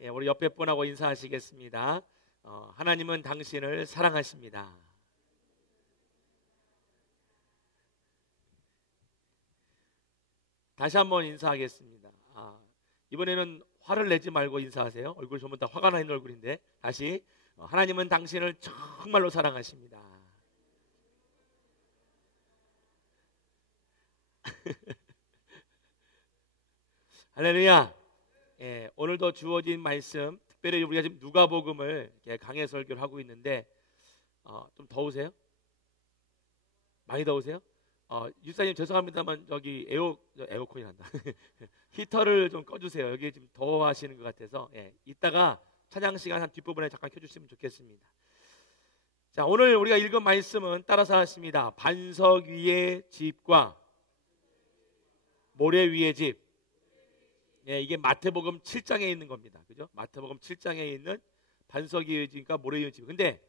예, 우리 옆에 분하고 인사하시겠습니다. 하나님은 당신을 사랑하십니다. 다시 한번 인사하겠습니다. 이번에는 화를 내지 말고 인사하세요. 얼굴 보면 다 화가 나 있는 얼굴인데 다시 하나님은 당신을 정말로 사랑하십니다. 할렐루야. 예, 오늘도 주어진 말씀, 특별히 우리가 지금 누가복음을 강해 설교를 하고 있는데 좀 더우세요? 많이 더우세요? 유사님 죄송합니다만 저기 에어컨이 난다. 히터를 좀 꺼주세요. 여기 지금 더워하시는 것 같아서. 예, 이따가 찬양 시간 한 뒷부분에 잠깐 켜주시면 좋겠습니다. 자, 오늘 우리가 읽은 말씀은 따라서 하십니다. 반석 위의 집과 모래 위의 집. 예, 이게 마태복음 7장에 있는 겁니다. 그죠? 마태복음 7장에 있는 반석 위의 집과 모래 위의 집. 근데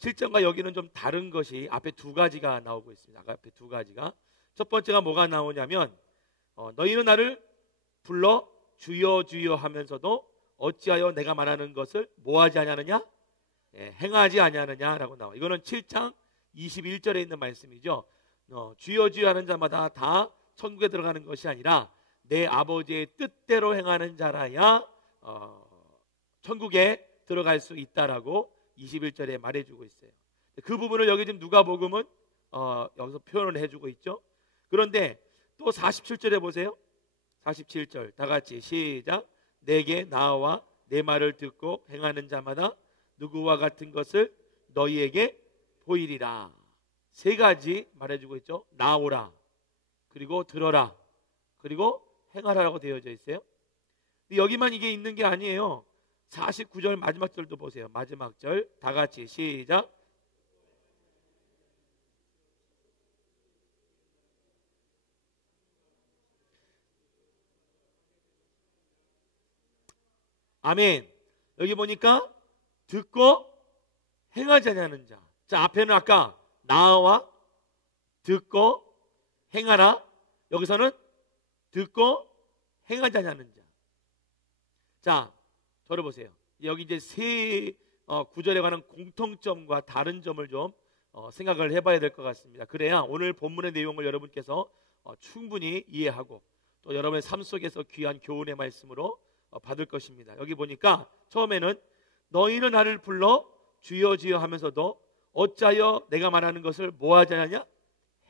7장과 여기는 좀 다른 것이 앞에 두 가지가 나오고 있습니다. 앞에 두 가지가. 첫 번째가 뭐가 나오냐면 너희는 나를 불러 주여 주여 하면서도 어찌하여 내가 말하는 것을 뭐하지 아니하느냐? 예, 행하지 아니하느냐라고 나와. 이거는 7장 21절에 있는 말씀이죠. 주여 주여 하는 자마다 다 천국에 들어가는 것이 아니라 내 아버지의 뜻대로 행하는 자라야 천국에 들어갈 수 있다라고 21절에 말해주고 있어요. 그 부분을 여기 지금 누가복음은 여기서 표현을 해주고 있죠. 그런데 또 47절에 보세요. 47절 다 같이 시작. 내게 나와 내 말을 듣고 행하는 자마다 누구와 같은 것을 너희에게 보이리라. 세 가지 말해주고 있죠. 나오라, 그리고 들어라, 그리고 행하라라고 되어져 있어요. 여기만 이게 있는 게 아니에요. 49절 마지막 절도 보세요. 마지막 절 다 같이 시작. 아멘. 여기 보니까 듣고 행하지 않는 자. 자, 앞에는 아까 나와 듣고 행하라. 여기서는 듣고 행하지 않는 자. 자, 저를 보세요. 여기 이제 세 구절에 관한 공통점과 다른 점을 좀 생각을 해봐야 될 것 같습니다. 그래야 오늘 본문의 내용을 여러분께서 충분히 이해하고 또 여러분의 삶 속에서 귀한 교훈의 말씀으로 받을 것입니다. 여기 보니까 처음에는 너희는 나를 불러 주여 주여 하면서도 어찌하여 내가 말하는 것을 뭐하지 않느냐?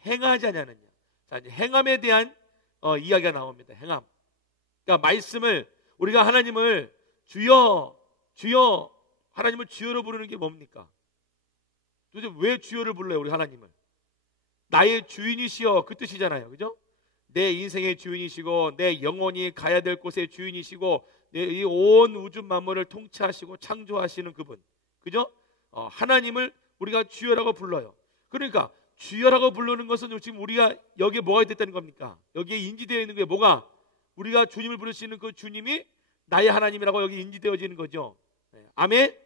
행하지 않느냐. 자, 이제 행함에 대한 이야기가 나옵니다. 행함. 그러니까 말씀을 우리가 하나님을 주여 주여, 하나님을 주여로 부르는 게 뭡니까? 도대체 왜 주여를 불러요? 우리 하나님을 나의 주인이시여, 그 뜻이잖아요. 그죠? 내 인생의 주인이시고 내 영혼이 가야 될 곳의 주인이시고 내 이 온 우주 만물을 통치하시고 창조하시는 그분, 그죠? 하나님을 우리가 주여라고 불러요. 그러니까 주여라고 부르는 것은 지금 우리가 여기에 뭐가 됐다는 겁니까? 여기에 인지되어 있는 게 뭐가? 우리가 주님을 부를 수 있는 그 주님이 나의 하나님이라고 여기 인지되어지는 거죠. 네. 아멘.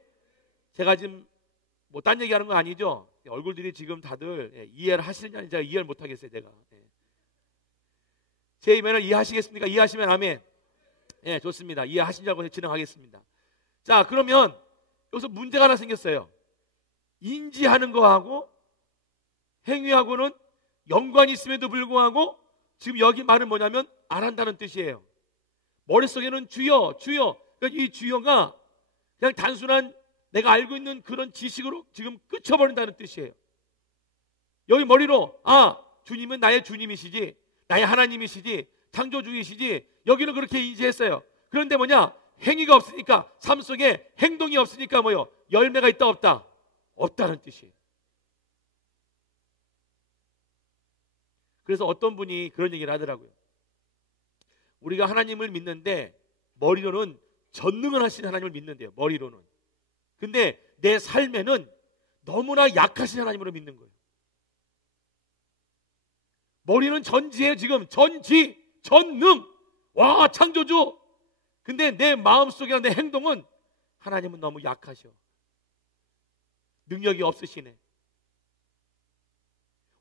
제가 지금 뭐 딴 얘기하는 거 아니죠? 얼굴들이 지금 다들 이해를 하시느냐, 제가 이해를 못 하겠어요. 제가 제 이면을 이해하시겠습니까? 이해하시면 아멘. 예, 좋습니다. 이해하시냐고 진행하겠습니다. 자, 그러면 여기서 문제가 하나 생겼어요. 인지하는 거하고 행위하고는 연관이 있음에도 불구하고 지금 여기 말은 뭐냐면 안 한다는 뜻이에요. 머릿속에는 주여 주여, 그러니까 이 주여가 그냥 단순한 내가 알고 있는 그런 지식으로 지금 끝쳐버린다는 뜻이에요. 여기 머리로 주님은 나의 주님이시지, 나의 하나님이시지, 창조주이시지, 여기는 그렇게 인지했어요. 그런데 뭐냐? 행위가 없으니까, 삶 속에 행동이 없으니까 뭐요? 열매가 있다 없다? 없다는 뜻이에요. 그래서 어떤 분이 그런 얘기를 하더라고요. 우리가 하나님을 믿는데 머리로는 전능을 하신 하나님을 믿는데요. 머리로는. 근데 내 삶에는 너무나 약하신 하나님으로 믿는 거예요. 머리는 전지예요. 지금 전지, 전능, 와 창조주. 근데 내 마음속이나 내 행동은 하나님은 너무 약하셔. 능력이 없으시네.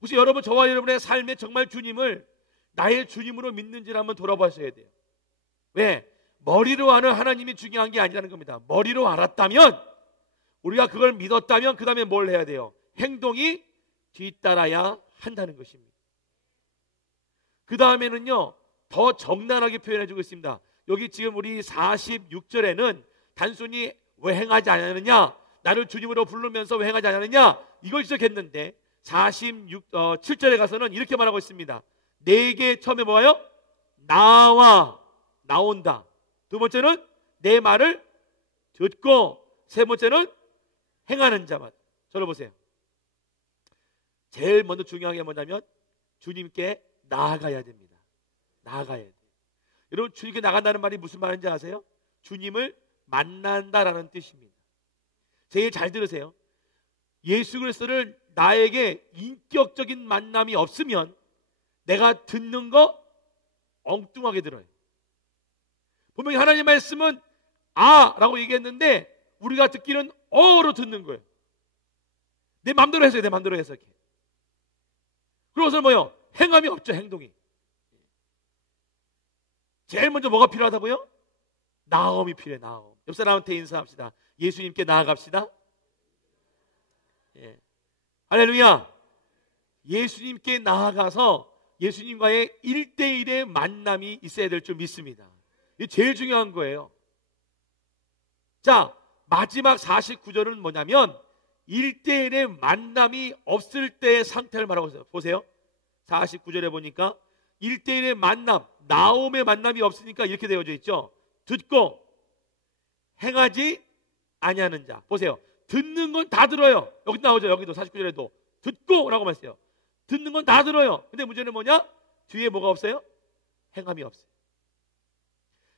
혹시 여러분, 저와 여러분의 삶에 정말 주님을 나의 주님으로 믿는지를 한번 돌아보셔야 돼요. 왜? 머리로 아는 하나님이 중요한 게 아니라는 겁니다. 머리로 알았다면, 우리가 그걸 믿었다면 그 다음에 뭘 해야 돼요? 행동이 뒤따라야 한다는 것입니다. 그 다음에는요, 더 적나라하게 표현해주고 있습니다. 여기 지금 우리 46절에는 단순히 왜 행하지 않았느냐, 나를 주님으로 부르면서 왜 행하지 않았느냐, 이걸 지적했는데 7절에 가서는 이렇게 말하고 있습니다. 내게 처음에 뭐예요? 나와, 나온다. 두 번째는 내 말을 듣고, 세 번째는 행하는 자만. 저를 보세요. 제일 먼저 중요한 게 뭐냐면 주님께 나아가야 됩니다. 나아가야 돼요. 여러분, 주님께 나간다는 말이 무슨 말인지 아세요? 주님을 만난다라는 뜻입니다. 제일 잘 들으세요. 예수 그리스도를 나에게 인격적인 만남이 없으면 내가 듣는 거 엉뚱하게 들어요. 분명히 하나님 말씀은 아라고 얘기했는데 우리가 듣기는 어로 듣는 거예요. 내 마음대로 해석해, 내 마음대로 해석해. 그러고서 뭐요? 행함이 없죠, 행동이. 제일 먼저 뭐가 필요하다고요? 나음이 필요해, 나음. 옆 사람한테 인사합시다. 예수님께 나아갑시다. 예. 할렐루야. 예수님께 나아가서 예수님과의 1대1의 만남이 있어야 될 줄 믿습니다. 이게 제일 중요한 거예요. 자, 마지막 49절은 뭐냐면 1대1의 만남이 없을 때의 상태를 말하고 있어요. 보세요. 49절에 보니까 1대1의 만남, 나옴의 만남이 없으니까 이렇게 되어져 있죠. 듣고 행하지 아니하는 자. 보세요. 듣는 건 다 들어요. 여기 나오죠. 여기도 49절에도 듣고 라고 말했어요. 듣는 건 다 들어요. 근데 문제는 뭐냐? 뒤에 뭐가 없어요? 행함이 없어요.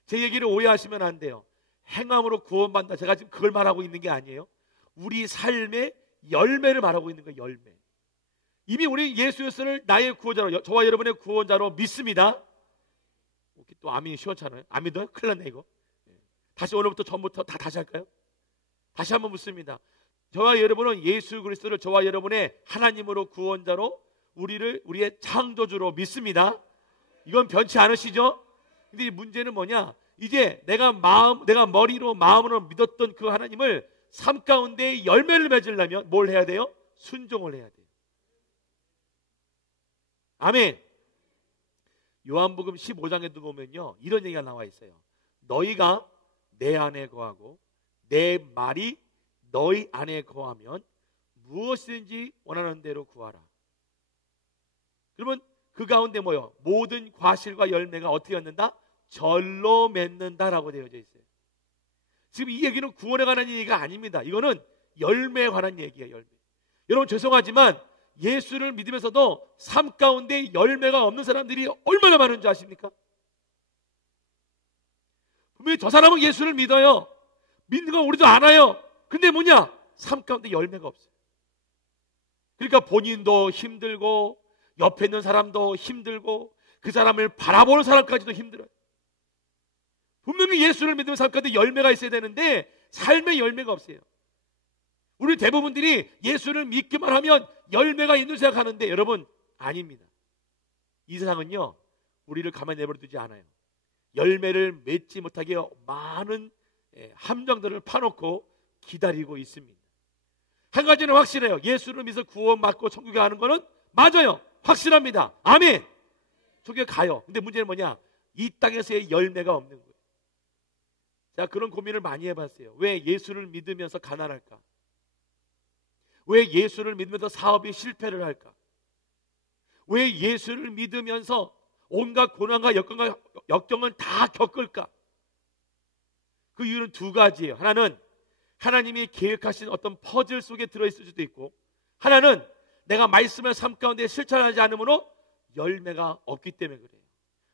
제 얘기를 오해하시면 안 돼요. 행함으로 구원받는다, 제가 지금 그걸 말하고 있는 게 아니에요. 우리 삶의 열매를 말하고 있는 거예요. 열매. 이미 우리 예수 그리스도를 나의 구원자로, 저와 여러분의 구원자로 믿습니다. 또 아멘이 시원찮아요. 안 믿어요? 큰일 났네 이거. 다시 오늘부터 전부터 다 다시 할까요? 다시 한번 묻습니다. 저와 여러분은 예수 그리스도를 저와 여러분의 하나님으로 구원자로, 우리의 창조주로 믿습니다. 이건 변치 않으시죠? 근데 이 문제는 뭐냐? 이제 내가 머리로 마음으로 믿었던 그 하나님을 삶 가운데 열매를 맺으려면 뭘 해야 돼요? 순종을 해야 돼요. 아멘. 요한복음 15장에도 보면요, 이런 얘기가 나와 있어요. 너희가 내 안에 거하고 내 말이 너희 안에 거하면 무엇이든지 원하는 대로 구하라. 그러면 그 가운데 뭐요? 모든 과실과 열매가 어떻게 얻는다? 절로 맺는다라고 되어져 있어요. 지금 이 얘기는 구원에 관한 얘기가 아닙니다. 이거는 열매에 관한 얘기예요. 열매. 여러분 죄송하지만 예수를 믿으면서도 삶 가운데 열매가 없는 사람들이 얼마나 많은 줄 아십니까? 분명히 저 사람은 예수를 믿어요. 믿는 건 우리도 알아요. 근데 뭐냐? 삶 가운데 열매가 없어요. 그러니까 본인도 힘들고 옆에 있는 사람도 힘들고 그 사람을 바라보는 사람까지도 힘들어요. 분명히 예수를 믿으면 삶 가운데 열매가 있어야 되는데 삶의 열매가 없어요. 우리 대부분들이 예수를 믿기만 하면 열매가 있는 생각하는데 여러분 아닙니다. 이 세상은요 우리를 가만히 내버려 두지 않아요. 열매를 맺지 못하게 많은 함정들을 파놓고 기다리고 있습니다. 한 가지는 확실해요. 예수를 믿어 구원받고 천국에 가는 거는 맞아요. 확실합니다. 아멘. 천국에 가요. 근데 문제는 뭐냐? 이 땅에서의 열매가 없는 거예요. 제가 그런 고민을 많이 해봤어요. 왜 예수를 믿으면서 가난할까? 왜 예수를 믿으면서 사업이 실패를 할까? 왜 예수를 믿으면서 온갖 고난과 역경을 다 겪을까? 그 이유는 두 가지예요. 하나는 하나님이 계획하신 어떤 퍼즐 속에 들어있을 수도 있고, 하나는 내가 말씀을 삶 가운데 실천하지 않으므로 열매가 없기 때문에 그래요.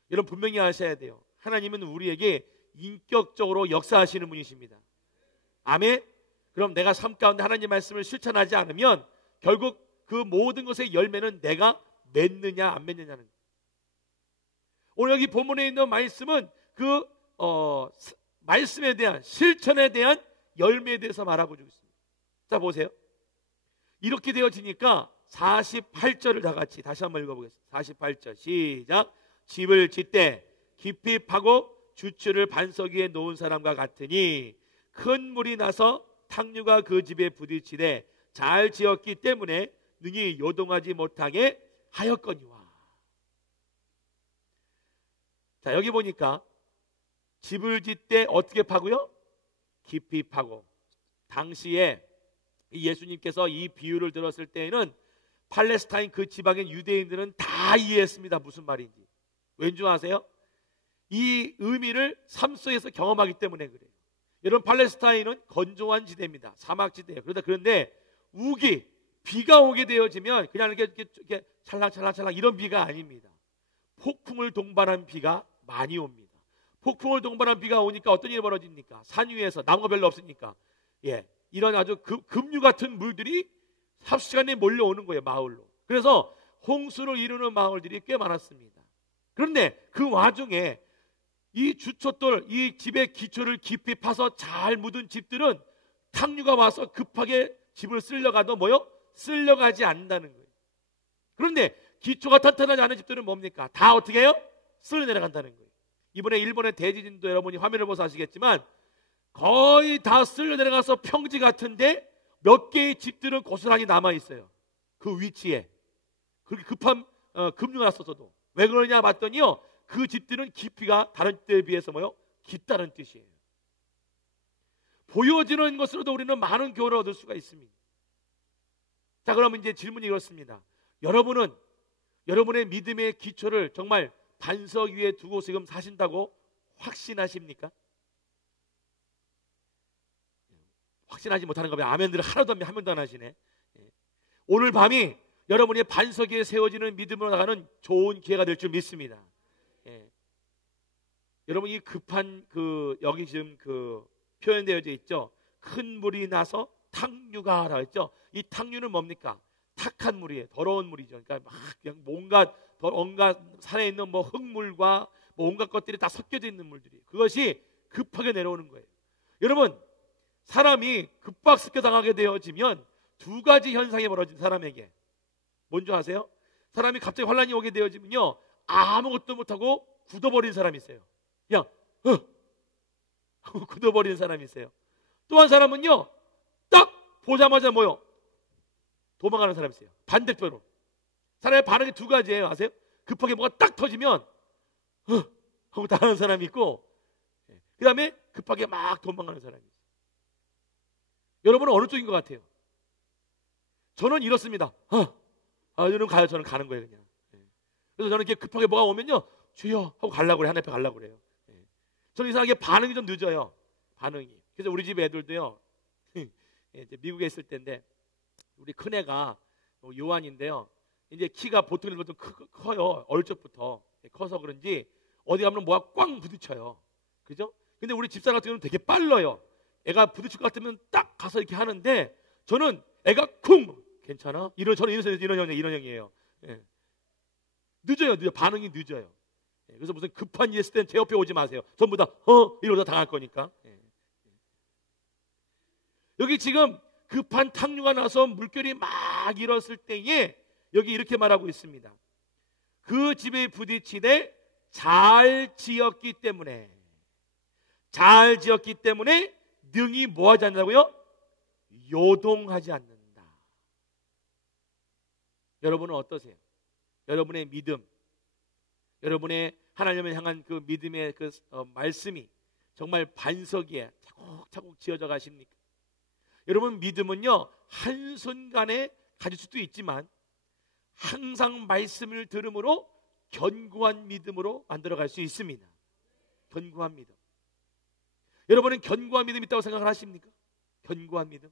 여러분 분명히 아셔야 돼요. 하나님은 우리에게 인격적으로 역사하시는 분이십니다. 아멘. 그럼 내가 삶 가운데 하나님 말씀을 실천하지 않으면 결국 그 모든 것의 열매는 내가 맺느냐 안 맺느냐는 거예요. 오늘 여기 본문에 있는 말씀은 그 말씀에 대한 실천에 대한 열매에 대해서 말하고 있습니다. 자 보세요. 이렇게 되어지니까 48절을 다 같이 다시 한번 읽어보겠습니다. 48절 시작. 집을 짓되 깊이 파고 주추를 반석 위에 놓은 사람과 같으니 큰 물이 나서 탕류가 그 집에 부딪히되 잘 지었기 때문에 능히 요동하지 못하게 하였거니와. 자, 여기 보니까 집을 짓되 어떻게 파고요? 깊이 파고. 당시에 예수님께서 이 비유를 들었을 때에는 팔레스타인 그 지방의 유대인들은 다 이해했습니다. 무슨 말인지. 왠 줄 아세요? 이 의미를 삶 속에서 경험하기 때문에 그래요. 여러분, 팔레스타인은 건조한 지대입니다. 사막지대예요. 그런데 우기, 비가 오게 되어지면 그냥 이렇게 찰랑찰랑찰랑 이런 비가 아닙니다. 폭풍을 동반한 비가 많이 옵니다. 폭풍을 동반한 비가 오니까 어떤 일이 벌어집니까? 산 위에서 나무가 별로 없으니까 이런 아주 급류 같은 물들이 삽시간에 몰려오는 거예요. 마을로. 그래서 홍수를 이루는 마을들이 꽤 많았습니다. 그런데 그 와중에 이 주춧돌, 이 집의 기초를 깊이 파서 잘 묻은 집들은 탕류가 와서 급하게 집을 쓸려가도 쓸려가지 않는다는 거예요. 그런데 기초가 탄탄하지 않은 집들은 뭡니까? 다 어떻게 해요? 쓸려 내려간다는 거예요. 이번에 일본의 대지진도 여러분이 화면을 보셔서 아시겠지만 거의 다 쓸려 내려가서 평지 같은데 몇 개의 집들은 고스란히 남아있어요. 그 위치에. 그렇게 급한 급류가 났었어도. 왜 그러냐 봤더니요, 그 집들은 깊이가 다른 때에 비해서 깊다는 뜻이에요. 보여지는 것으로도 우리는 많은 교훈을 얻을 수가 있습니다. 자, 그러면 이제 질문이 이렇습니다. 여러분은 여러분의 믿음의 기초를 정말 반석 위에 두고 지금 사신다고 확신하십니까? 확신하지 못하는 거면 아멘들을 하나도 한 명도 안 하시네. 오늘 밤이 여러분의 반석 위에 세워지는 믿음으로 나가는 좋은 기회가 될 줄 믿습니다. 여러분, 이 급한 여기 지금 표현되어져 있죠. 큰 물이 나서 탕류가 라고 했죠. 이 탕류는 뭡니까? 탁한 물이에요. 더러운 물이죠. 그러니까 막 그냥 온갖 산에 있는 흙물과 온갖 것들이 다 섞여져 있는 물들이, 그것이 급하게 내려오는 거예요. 여러분, 사람이 급박스럽게 당하게 되어지면 두 가지 현상이 벌어진 사람에게 뭔지 아세요? 사람이 갑자기 환란이 오게 되어지면요, 아무것도 못하고 굳어버린 사람이 있어요. 그냥 굳어버리는 사람이 있어요. 또 한 사람은요, 딱 보자마자 도망가는 사람이 있어요. 반대편으로. 사람의 반응이 두 가지예요. 아세요? 급하게 뭐가 딱 터지면 하고 당하는 사람이 있고, 그 다음에 급하게 막 도망가는 사람이 있어요. 여러분은 어느 쪽인 것 같아요? 저는 이렇습니다. 저는 가요. 저는 가는 거예요, 그냥. 그래서 저는 이렇게 급하게 뭐가 오면요, 주여 하고 가려고 그래요. 하나님 앞에 가려고 그래요. 저는 이상하게 반응이 좀 늦어요. 반응이. 그래서 우리 집 애들도요, 이제 미국에 있을 때인데, 우리 큰애가 요한인데요, 이제 키가 보통보다 커요. 어릴 적부터 커서 그런지 어디 가면 뭐가 꽝 부딪혀요. 그죠? 근데 우리 집사람 같은 경우는 되게 빨라요. 애가 부딪힐 것 같으면 딱 가서 이렇게 하는데, 저는 애가 쿵 괜찮아? 저는 이런 형이에요. 늦어요. 반응이 늦어요. 그래서 무슨 급한 일 있을 땐 제 옆에 오지 마세요. 전부 다 이러다 당할 거니까. 여기 지금 급한 탕류가 나서 물결이 막 일었을 때에 여기 이렇게 말하고 있습니다. 그 집에 부딪히되 잘 지었기 때문에 능히 뭐하지 않는다고요? 요동하지 않는다. 여러분은 어떠세요? 여러분의 믿음, 여러분의 하나님을 향한 그 믿음의 말씀이 정말 반석 위에 차곡차곡 지어져 가십니까? 여러분, 믿음은요, 한순간에 가질 수도 있지만 항상 말씀을 들음으로 견고한 믿음으로 만들어갈 수 있습니다. 견고한 믿음. 여러분은 견고한 믿음이 있다고 생각을 하십니까? 견고한 믿음.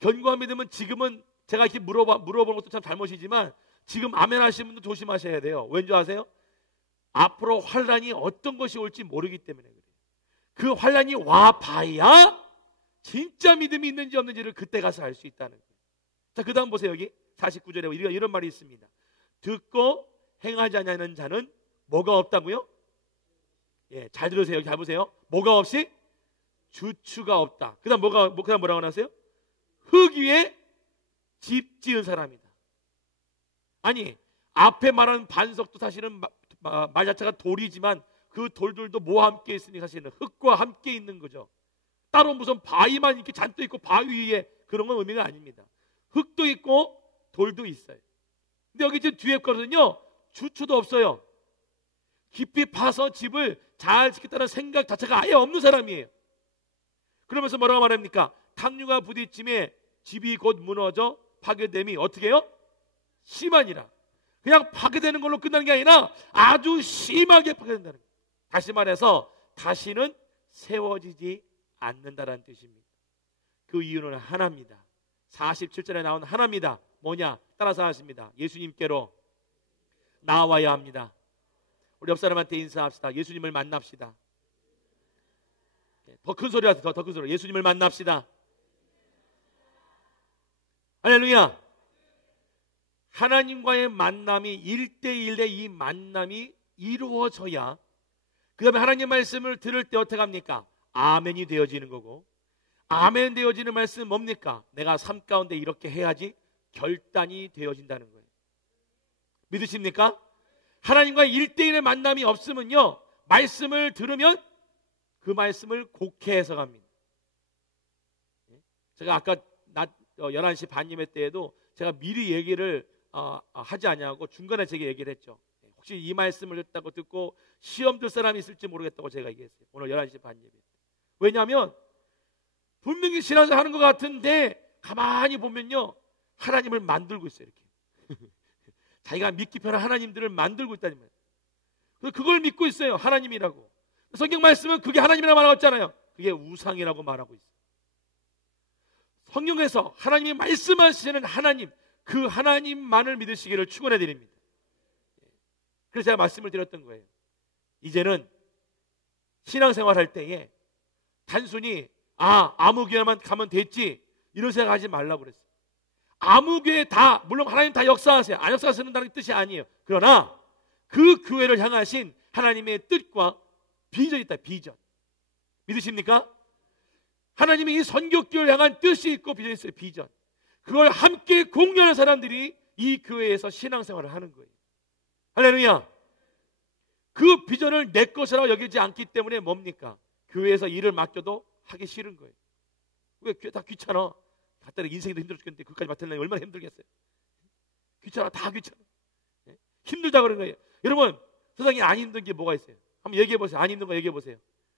견고한 믿음은 지금은 제가 이렇게 물어보는 것도 참 잘못이지만 지금 아멘 하시는 분도 조심하셔야 돼요. 왠지 아세요? 앞으로 환란이 어떤 것이 올지 모르기 때문에 그래요. 그 환란이 와봐야 진짜 믿음이 있는지 없는지를 그때 가서 알 수 있다는 거예요. 자, 그 다음 보세요. 여기 49절에 이런 말이 있습니다. 듣고 행하지 않는 자는 뭐가 없다고요? 잘 들으세요. 여기 잘 보세요. 뭐가 없이? 주추가 없다. 그 다음 뭐라고 나왔어요? 흙 위에 집 지은 사람이다. 아니, 앞에 말하는 반석도 사실은 말 자체가 돌이지만 그 돌들도 뭐와 함께 있으니 사실은 흙과 함께 있는 거죠. 따로 무슨 바위만 이렇게 잔뜩 있고 바위 위에 그런 건 의미가 아닙니다. 흙도 있고 돌도 있어요. 근데 여기 지금 뒤에 거는요, 주초도 없어요. 깊이 파서 집을 잘 짓겠다는 생각 자체가 아예 없는 사람이에요. 그러면서 뭐라고 말합니까? 탕류가 부딪힘에 집이 곧 무너져 파괴됨이 어떻게 해요? 심하니라. 그냥 파괴되는 걸로 끝나는 게 아니라 아주 심하게 파괴된다는 거예요. 다시 말해서 다시는 세워지지 않는다라는 뜻입니다. 그 이유는 하나입니다. 47절에 나온 하나입니다. 뭐냐? 따라서 하십니다. 예수님께로 나와야 합니다. 우리 옆 사람한테 인사합시다. 예수님을 만납시다. 더 큰 소리 하세요. 더 큰 소리. 예수님을 만납시다. 할렐루야. 하나님과의 만남이 1대1의 이 만남이 이루어져야 그 다음에 하나님 말씀을 들을 때 어떻게 합니까? 아멘이 되어지는 거고, 아멘 되어지는 말씀은 뭡니까? 내가 삶 가운데 이렇게 해야지 결단이 되어진다는 거예요. 믿으십니까? 하나님과 1대1의 만남이 없으면요, 말씀을 들으면 그 말씀을 곡해 해석합니다. 제가 아까 낮 11시 반 예배 때에도 제가 미리 얘기를 하지 않냐고 중간에 제게 얘기를 했죠. 혹시 이 말씀을 듣고 시험 들 사람이 있을지 모르겠다고 제가 얘기했어요. 오늘 11시 반 예배. 왜냐하면 분명히 신앙생활 하는 것 같은데 가만히 보면요, 하나님을 만들고 있어요. 이렇게 자기가 믿기 편한 하나님들을 만들고 있다는 말이에요. 그걸 믿고 있어요. 하나님이라고. 성경 말씀은 그게 하나님이라고 말하고 있잖아요. 그게 우상이라고 말하고 있어요. 성경에서 하나님이 말씀하시는 하나님, 그 하나님만을 믿으시기를 축원해 드립니다. 그래서 제가 말씀을 드렸던 거예요. 이제는 신앙생활 할 때에 단순히 아무 교회만 가면 됐지 이런 생각하지 말라고 그랬어요. 아무 교회 다, 물론 하나님 다 역사하세요. 안 역사하신다는 뜻이 아니에요. 그러나 그 교회를 향하신 하나님의 뜻과 비전이 있다. 비전. 믿으십니까? 하나님이 이 선교교회를 향한 뜻이 있고 비전이 있어요. 비전. 그걸 함께 공유하는 사람들이 이 교회에서 신앙생활을 하는 거예요. 할렐루야. 그 비전을 내 것이라고 여기지 않기 때문에 뭡니까? 교회에서 일을 맡겨도 하기 싫은 거예요. 왜? 다 귀찮아. 갖다 인생도 힘들어 죽겠는데 그까지 맡으려면 얼마나 힘들겠어요. 귀찮아. 다 귀찮아. 힘들다 그런 거예요. 여러분, 세상에 안 힘든 게 뭐가 있어요? 한번 얘기해 보세요. 안 힘든 거 얘기해 보세요.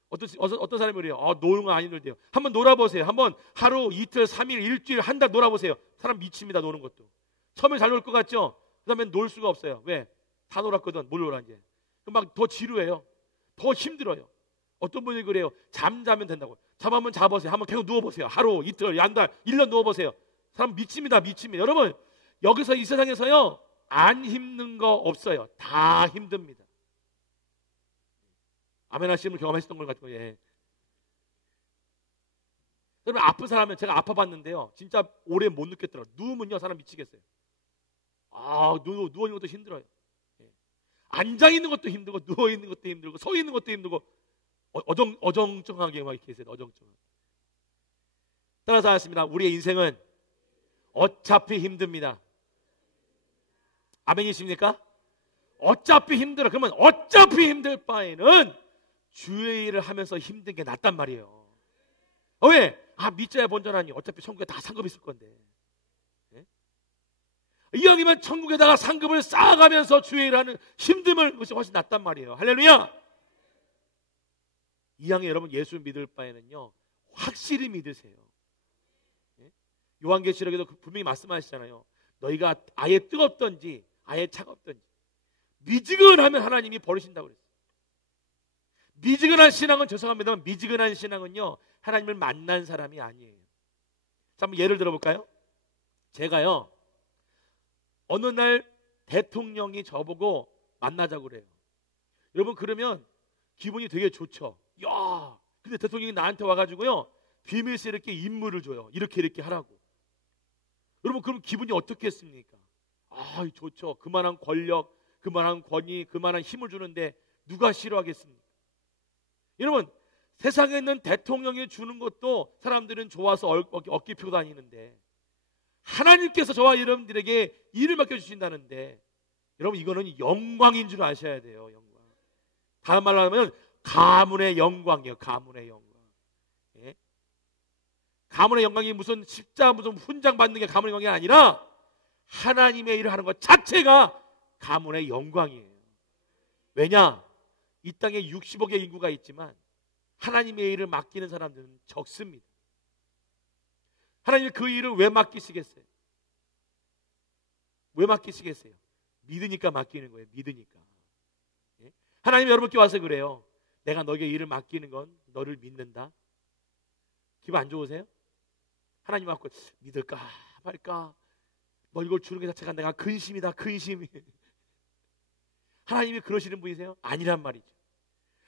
어떤 사람이 그래요? 노는 건 안 힘들대요. 한번 놀아보세요. 한번 하루, 이틀, 3일, 일주일, 한 달 놀아보세요. 사람 미칩니다. 노는 것도. 처음에 잘 놀 것 같죠? 그 다음에 놀 수가 없어요. 왜? 다 놀았거든. 뭘 놀아 이제. 막 더 지루해요. 더 힘들어요. 어떤 분이 그래요. 잠자면 된다고. 잠 한번 자보세요. 한번 계속 누워보세요. 하루, 이틀, 한 달, 1년 누워보세요. 사람 미칩니다. 미칩니다. 여러분, 여기서 이 세상에서요, 안 힘든 거 없어요. 다 힘듭니다. 아멘 하시면 경험하셨던 걸 가지고. 예. 여러분, 아픈 사람은 제가 아파봤는데요, 진짜 오래 못 느꼈더라고요. 누우면요 사람 미치겠어요. 누워있는 것도 힘들어요. 예. 앉아있는 것도 힘들고 누워있는 것도 힘들고 서있는 것도 힘들고 어정쩡하게 막 이렇게 있어요. 어정쩡하게. 따라서 하겠습니다. 우리의 인생은 어차피 힘듭니다. 아멘이십니까? 어차피 힘들어. 그러면 어차피 힘들 바에는 주의 일을 하면서 힘든 게 낫단 말이에요. 왜? 믿자야 본전하니 어차피 천국에 다 상급 있을 건데. 예? 이왕이면 천국에다가 상급을 쌓아가면서 주의 일을 하는 힘듦을 것이 훨씬 낫단 말이에요. 할렐루야. 이왕에 여러분 예수 믿을 바에는요, 확실히 믿으세요. 예? 요한계시록에도 분명히 말씀하시잖아요. 너희가 아예 뜨겁든지 아예 차갑든지 미지근하면 하나님이 버리신다고 그랬어요. 미지근한 신앙은, 죄송합니다만 미지근한 신앙은요, 하나님을 만난 사람이 아니에요. 자, 한번 예를 들어볼까요? 제가요, 어느 날 대통령이 저보고 만나자고 그래요. 여러분, 그러면 기분이 되게 좋죠. 야, 근데 대통령이 나한테 와가지고요, 비밀스에 이렇게 임무를 줘요. 이렇게 하라고. 여러분, 그럼 기분이 어떻겠습니까? 좋죠. 그만한 권력, 그만한 권위, 그만한 힘을 주는데 누가 싫어하겠습니까? 여러분, 세상에 있는 대통령이 주는 것도 사람들은 좋아서 어깨 펴고 다니는데, 하나님께서 저와 여러분들에게 일을 맡겨주신다는데, 여러분 이거는 영광인 줄 아셔야 돼요. 영광. 다른 말로 하면 가문의 영광이에요. 가문의 영광. 예? 가문의 영광이 무슨 십자 무슨 훈장 받는 게 가문의 영광이 아니라 하나님의 일을 하는 것 자체가 가문의 영광이에요. 왜냐? 이 땅에 60억의 인구가 있지만 하나님의 일을 맡기는 사람들은 적습니다. 하나님 그 일을 왜 맡기시겠어요? 왜 맡기시겠어요? 믿으니까 맡기는 거예요. 믿으니까. 예? 하나님 여러분께 와서 그래요. 내가 너에게 일을 맡기는 건 너를 믿는다. 기분 안 좋으세요? 하나님 앞에 믿을까 말까? 너 이걸 주는 게 자체가 내가 근심이다. 근심이. 하나님이 그러시는 분이세요? 아니란 말이죠.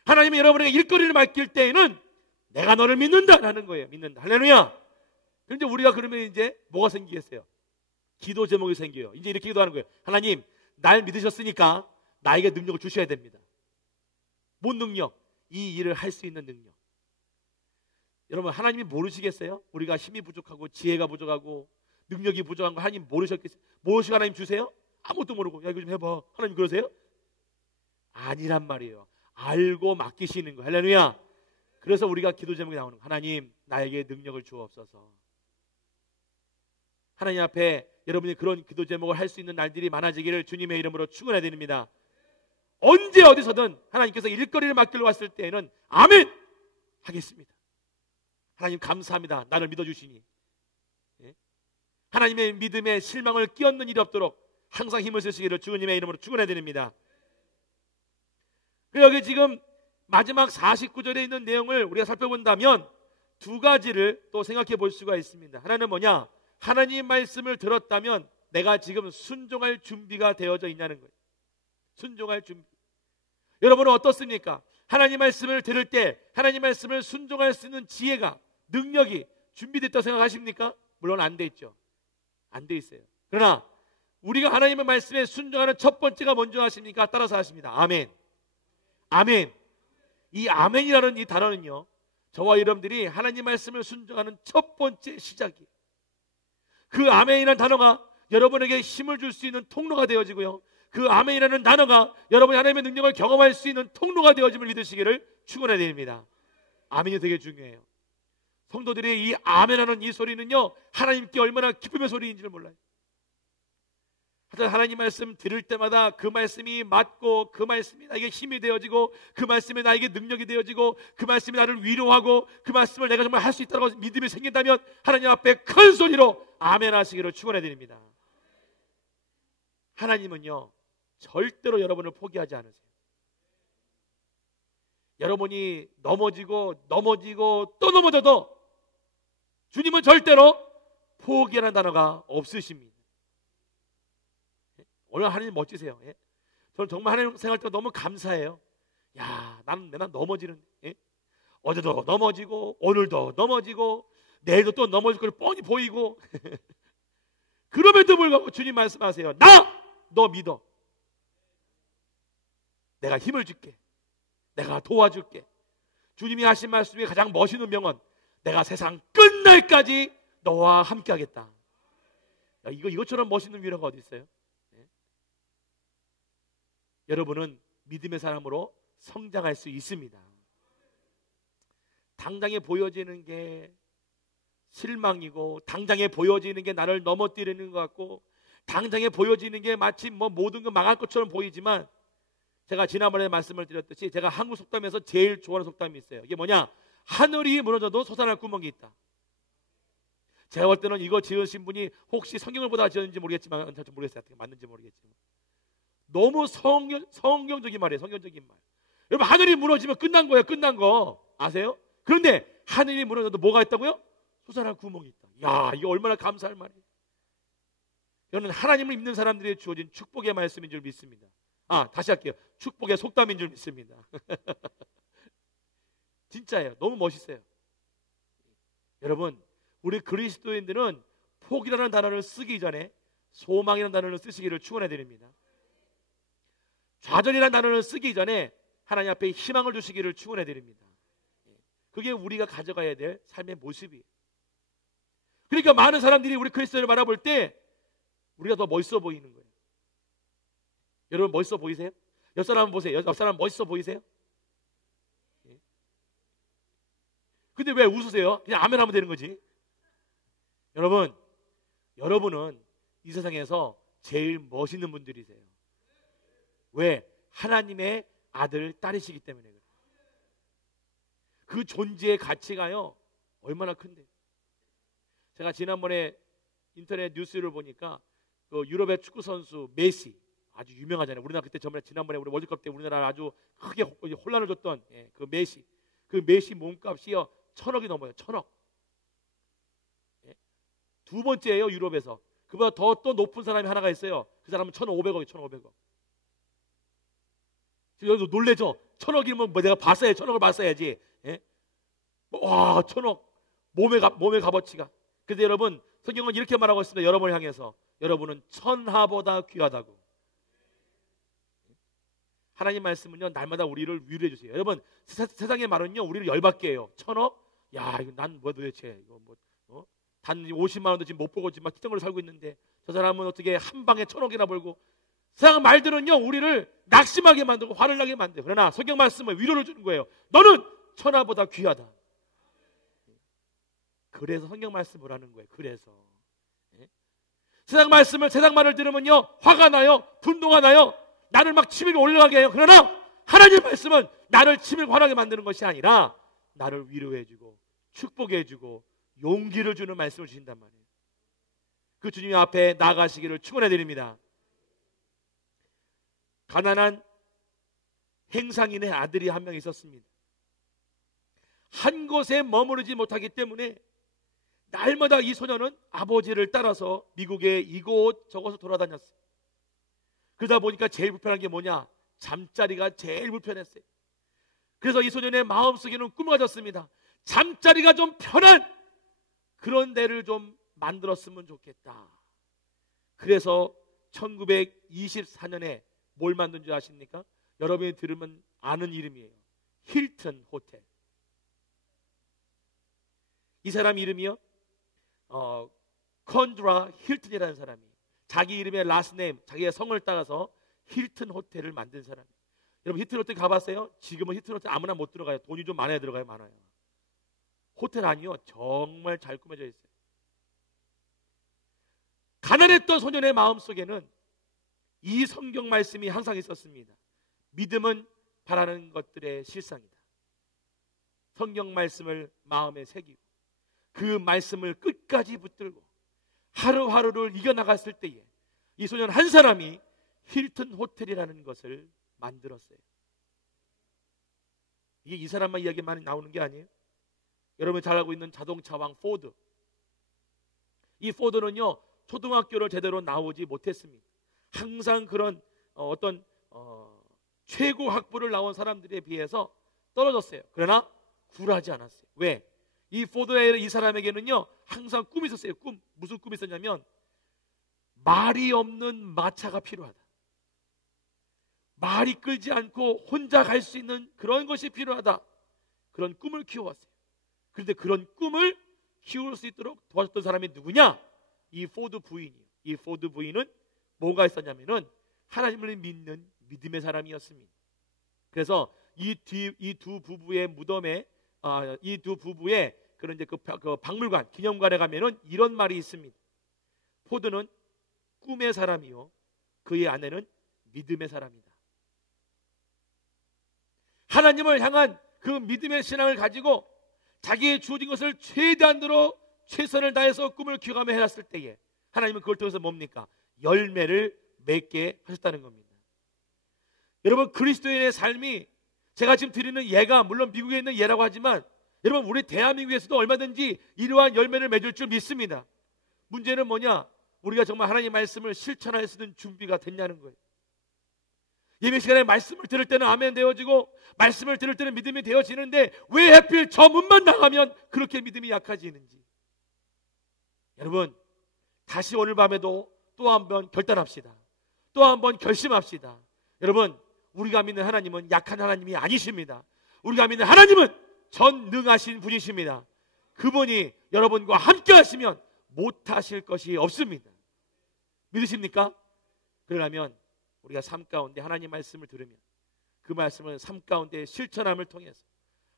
하나님이 여러분에게 일거리를 맡길 때에는 내가 너를 믿는다라는 거예요. 믿는다. 할렐루야. 그런데 우리가 그러면 이제 뭐가 생기겠어요? 기도 제목이 생겨요. 이제 이렇게 기도하는 거예요. 하나님, 날 믿으셨으니까 나에게 능력을 주셔야 됩니다. 뭔 능력? 이 일을 할 수 있는 능력. 여러분, 하나님이 모르시겠어요? 우리가 힘이 부족하고 지혜가 부족하고 능력이 부족한 거 하나님 모르셨겠어요? 모르시고 하나님 주세요? 아무것도 모르고 야 이거 좀 해봐. 하나님 그러세요? 아니란 말이에요. 알고 맡기시는 거. 할렐루야. 그래서 우리가 기도 제목이 나오는 거. 하나님, 나에게 능력을 주옵소서. 하나님 앞에 여러분이 그런 기도 제목을 할 수 있는 날들이 많아지기를 주님의 이름으로 축원해 드립니다. 언제 어디서든 하나님께서 일거리를 맡기러 왔을 때에는 아멘 하겠습니다. 하나님 감사합니다. 나를 믿어주시니. 예? 하나님의 믿음에 실망을 끼얹는 일이 없도록 항상 힘을 쓰시기를 주님의 이름으로 축원해 드립니다. 여기 지금 마지막 49절에 있는 내용을 우리가 살펴본다면 두 가지를 또 생각해 볼 수가 있습니다. 하나는 뭐냐? 하나님 말씀을 들었다면 내가 지금 순종할 준비가 되어져 있냐는 거예요. 순종할 준비. 여러분은 어떻습니까? 하나님 말씀을 들을 때 하나님 말씀을 순종할 수 있는 지혜가, 능력이 준비됐다고 생각하십니까? 물론 안 돼 있죠. 안 돼 있어요. 그러나 우리가 하나님의 말씀에 순종하는 첫 번째가 뭔지 아십니까? 따라서 하십니다. 아멘. 아멘. 이 아멘이라는 이 단어는요, 저와 여러분들이 하나님 말씀을 순종하는 첫 번째 시작이에요. 그 아멘이라는 단어가 여러분에게 힘을 줄 수 있는 통로가 되어지고요, 그 아멘이라는 단어가 여러분이 하나님의 능력을 경험할 수 있는 통로가 되어짐을 믿으시기를 축원해 드립니다. 아멘이 되게 중요해요. 성도들이 이 아멘하는 이 소리는요, 하나님께 얼마나 기쁨의 소리인지를 몰라요. 하여튼 하나님 말씀 들을 때마다 그 말씀이 맞고, 그 말씀이 나에게 힘이 되어지고, 그 말씀이 나에게 능력이 되어지고, 그 말씀이 나를 위로하고, 그 말씀을 내가 정말 할 수 있다고 믿음이 생긴다면 하나님 앞에 큰 소리로 아멘 하시기를 축원해 드립니다. 하나님은요, 절대로 여러분을 포기하지 않으세요. 여러분이 넘어지고 또 넘어져도 주님은 절대로 포기라는 단어가 없으십니다. 오늘 하나님 멋지세요. 예? 저는 정말 하나님 생각할 때 너무 감사해요. 야, 나는 넘어지는, 예? 어제도 넘어지고 오늘도 넘어지고 내일도 또 넘어질 걸 뻔히 보이고 그럼에도 불구하고 주님 말씀하세요. 너 믿어. 내가 힘을 줄게. 내가 도와줄게. 주님이 하신 말씀이 가장 멋있는 명언. 내가 세상 끝날까지 너와 함께 하겠다. 야, 이것처럼 멋있는 위로가 어디 있어요? 여러분은 믿음의 사람으로 성장할 수 있습니다. 당장에 보여지는 게 실망이고, 당장에 보여지는 게 나를 넘어뜨리는 것 같고, 당장에 보여지는 게 마치 모든 거 망할 것처럼 보이지만, 제가 지난번에 말씀을 드렸듯이 제가 한국 속담에서 제일 좋아하는 속담이 있어요. 이게 뭐냐? 하늘이 무너져도 솟아날 구멍이 있다. 제가 볼 때는 이거 지으신 분이 혹시 성경을 보다 지었는지 모르겠지만, 잘 모르겠어요. 맞는지 모르겠지만 너무 성경적인 말이에요. 성경적인 말. 여러분, 하늘이 무너지면 끝난 거예요. 끝난 거 아세요? 그런데 하늘이 무너져도 뭐가 있다고요? 솟아날 구멍이 있다. 야, 이거 얼마나 감사할 말이에요. 저는 하나님을 믿는 사람들이 주어진 축복의 말씀인 줄 믿습니다. 다시 할게요. 축복의 속담인 줄 믿습니다. 진짜예요. 너무 멋있어요. 여러분, 우리 그리스도인들은 포기라는 단어를 쓰기 전에 소망이라는 단어를 쓰시기를 축원해 드립니다. 좌절이라는 단어를 쓰기 전에 하나님 앞에 희망을 주시기를 축원해 드립니다. 그게 우리가 가져가야 될 삶의 모습이에요. 그러니까 많은 사람들이 우리 그리스도인을 바라볼 때 우리가 더 멋있어 보이는 거예요. 여러분, 멋있어 보이세요? 옆 사람 보세요. 옆 사람 멋있어 보이세요? 근데 왜 웃으세요? 그냥 아멘 하면 되는 거지. 여러분은 이 세상에서 제일 멋있는 분들이세요. 왜? 하나님의 아들, 딸이시기 때문에 그래요. 그 존재의 가치가요 얼마나 큰데. 제가 지난번에 인터넷 뉴스를 보니까 그 유럽의 축구 선수 메시, 아주 유명하잖아요. 우리나라 그때 지난번에 우리 월드컵 때 우리나라 아주 크게 혼란을 줬던 그 메시 몸값이요 1,000억이 넘어요. 1,000억. 두 번째예요 유럽에서. 그보다 더 높은 사람이 하나가 있어요. 그 사람은 1,500억이 1,500억. 지금 여기도 놀래죠. 1,000억이면 뭐 내가 봤어야 1,000억을 봤어야지. 예? 와 1,000억 몸의 값어치가. 그런데 여러분 성경은 이렇게 말하고 있습니다. 여러분을 향해서 여러분은 천하보다 귀하다고. 하나님 말씀은요 날마다 우리를 위로해 주세요. 여러분 세상의 말은요 우리를 열받게 해요. 1,000억? 야 이거 난 뭐 도대체 이거 뭐 단 50만 원도 지금 못 벌고 지금 기정으로 살고 있는데 저 사람은 어떻게 한 방에 1,000억이나 벌고. 세상 말들은요 우리를 낙심하게 만들고 화를 나게 만들어요. 그러나 성경 말씀은 위로를 주는 거예요. 너는 천하보다 귀하다. 그래서 성경 말씀을 하는 거예요. 그래서 세상 말을 들으면요 화가 나요. 분노가 나요. 나를 막 치밀이 올라가게 해요. 그러나 하나님 말씀은 나를 치밀 화나게 만드는 것이 아니라 나를 위로해주고 축복해주고 용기를 주는 말씀을 주신단 말이에요. 그 주님 앞에 나가시기를 축원해 드립니다. 가난한 행상인의 아들이 한 명 있었습니다. 한 곳에 머무르지 못하기 때문에 날마다 이 소년은 아버지를 따라서 미국의 이곳 저곳을 돌아다녔어요. 그러다 보니까 제일 불편한 게 뭐냐? 잠자리가 제일 불편했어요. 그래서 이 소년의 마음속에는 꿈을 가졌습니다. 잠자리가 좀 편한 그런 데를 좀 만들었으면 좋겠다. 그래서 1924년에 뭘 만든 줄 아십니까? 여러분이 들으면 아는 이름이에요. 힐튼 호텔. 이 사람 이름이요 컨드라 힐튼이라는 사람이 자기 이름의 라스트 네임, 자기의 성을 따라서 힐튼 호텔을 만든 사람이에요. 여러분 힐튼 호텔 가봤어요? 지금은 힐튼 호텔 아무나 못 들어가요. 돈이 좀 많아야 들어가요. 많아요. 호텔 아니요 정말 잘 꾸며져 있어요. 가난했던 소년의 마음속에는 이 성경 말씀이 항상 있었습니다. 믿음은 바라는 것들의 실상이다. 성경 말씀을 마음에 새기고 그 말씀을 끝까지 붙들고 하루하루를 이겨나갔을 때에 이 소년 한 사람이 힐튼 호텔이라는 것을 만들었어요. 이게 이 사람만 이야기 많이 나오는 게 아니에요. 여러분이 잘 알고 있는 자동차왕 포드. 이 포드는요 초등학교를 제대로 나오지 못했습니다. 항상 그런 어떤 최고 학부를 나온 사람들에 비해서 떨어졌어요. 그러나 굴하지 않았어요. 왜? 이 포드의 이 사람에게는요 항상 꿈이 있었어요. 무슨 꿈이 있었냐면 말이 없는 마차가 필요하다. 말이 끌지 않고 혼자 갈 수 있는 그런 것이 필요하다. 그런 꿈을 키워왔어요. 그런데 그런 꿈을 키울 수 있도록 도와줬던 사람이 누구냐? 이 포드 부인이에요. 이 포드 부인은 뭐가 있었냐면은 하나님을 믿는 믿음의 사람이었습니다. 그래서 이 두 부부의 무덤에 이 두 부부의 그런 이제 그 박물관 기념관에 가면은 이런 말이 있습니다. 포드는 꿈의 사람이요 그의 아내는 믿음의 사람이다. 하나님을 향한 그 믿음의 신앙을 가지고 자기의 주어진 것을 최대한으로 최선을 다해서 꿈을 키워가며 해놨을 때에 하나님은 그걸 통해서 뭡니까? 열매를 맺게 하셨다는 겁니다. 여러분 그리스도인의 삶이 제가 지금 드리는 예가 물론 미국에 있는 예라고 하지만 여러분 우리 대한민국에서도 얼마든지 이러한 열매를 맺을 줄 믿습니다. 문제는 뭐냐? 우리가 정말 하나님의 말씀을 실천할 수 있는 준비가 됐냐는 거예요. 예배 시간에 말씀을 들을 때는 아멘 되어지고 말씀을 들을 때는 믿음이 되어지는데 왜 하필 저 문만 나가면 그렇게 믿음이 약해지는지. 여러분 다시 오늘 밤에도 또 한번 결단합시다. 또 한번 결심합시다. 여러분 우리가 믿는 하나님은 약한 하나님이 아니십니다. 우리가 믿는 하나님은 전능하신 분이십니다. 그분이 여러분과 함께 하시면 못하실 것이 없습니다. 믿으십니까? 그러려면 우리가 삶 가운데 하나님 말씀을 들으면 그 말씀을 삶 가운데 실천함을 통해서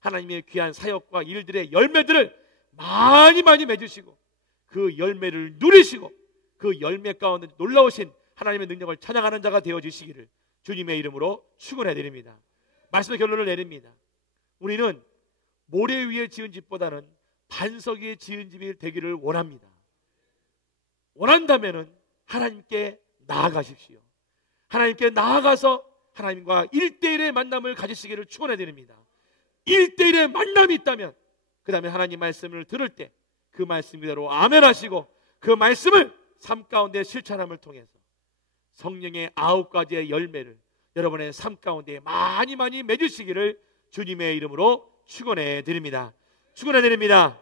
하나님의 귀한 사역과 일들의 열매들을 많이 많이 맺으시고 그 열매를 누리시고 그 열매 가운데 놀라우신 하나님의 능력을 찬양하는 자가 되어주시기를 주님의 이름으로 축원해 드립니다. 말씀의 결론을 내립니다. 우리는 모래 위에 지은 집보다는 반석 위에 지은 집이 되기를 원합니다. 원한다면 하나님께 나아가십시오. 하나님께 나아가서 하나님과 1대1의 만남을 가지시기를 축원해 드립니다. 1대1의 만남이 있다면 그 다음에 하나님 말씀을 들을 때 그 말씀 그대로 아멘 하시고 그 말씀을 삶 가운데 실천함을 통해서 성령의 9가지의 열매를 여러분의 삶 가운데 많이 많이 맺으시기를 주님의 이름으로 축원해 드립니다. 축원해 드립니다.